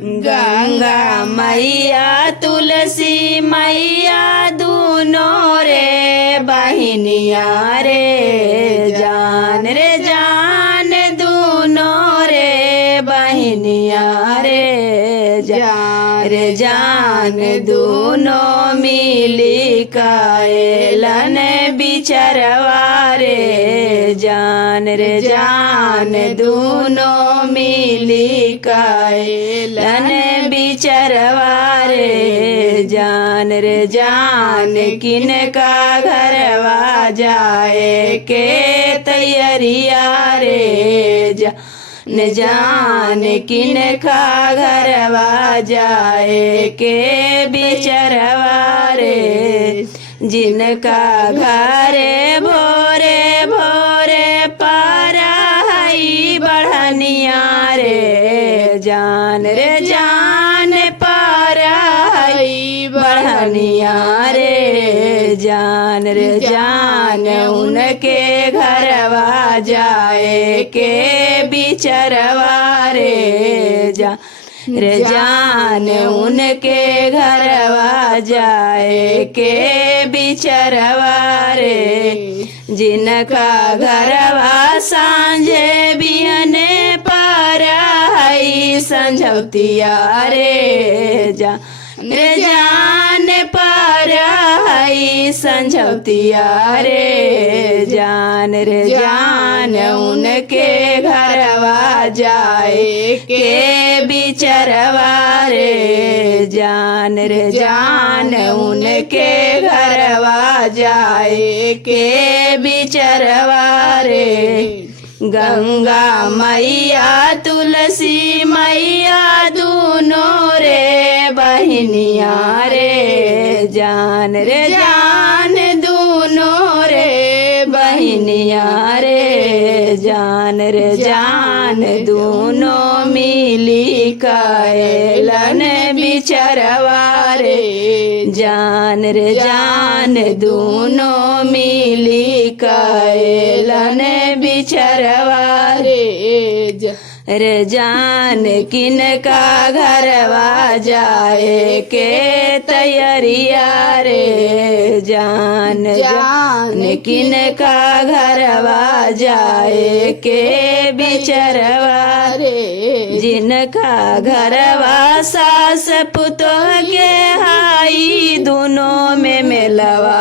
गंगा मैया तुलसी मैया दोनों रे बहिनिया रे जान दोनों रे बहिनिया रे जान दोनों मिली कायलन बिचरवा रे जान दोनों मिली कायलन बिचरवा रे जान किनका घरवा जाए के तैयारिया रे जान किनका घरवा जाए के बिचरवा रे जिनका घरे भोरे भोरे पारा हई बढ़निया रे जान पारा हई बढ़निया रे जान उनके घरवा जाए के बिचरवा रे जान उनके घरवा जाए के बिचरवा रे जिनका घरवा सांझे बिहने पारा हई संझौतिया रे जान पारा हई संझौतिया रे जान उनके घरवा जाए के बिचरवा रे जान उनके घरवा जाए के बिचरवा रे गंगा मैया तुलसी मैया दोनों रे बहिनिया रे जान दोनों रे बहिनिया रे जान दोनों मिली कायलन बिचरवा रे जान दोनों मिली कायलन बिचरवा रे जान किनका घरवा जाए के तैयारिया रे जान किनका घरवा जाए के बिचरवा रे जिनका घरवा सास पुतोह के हाई दोनों में मेलवा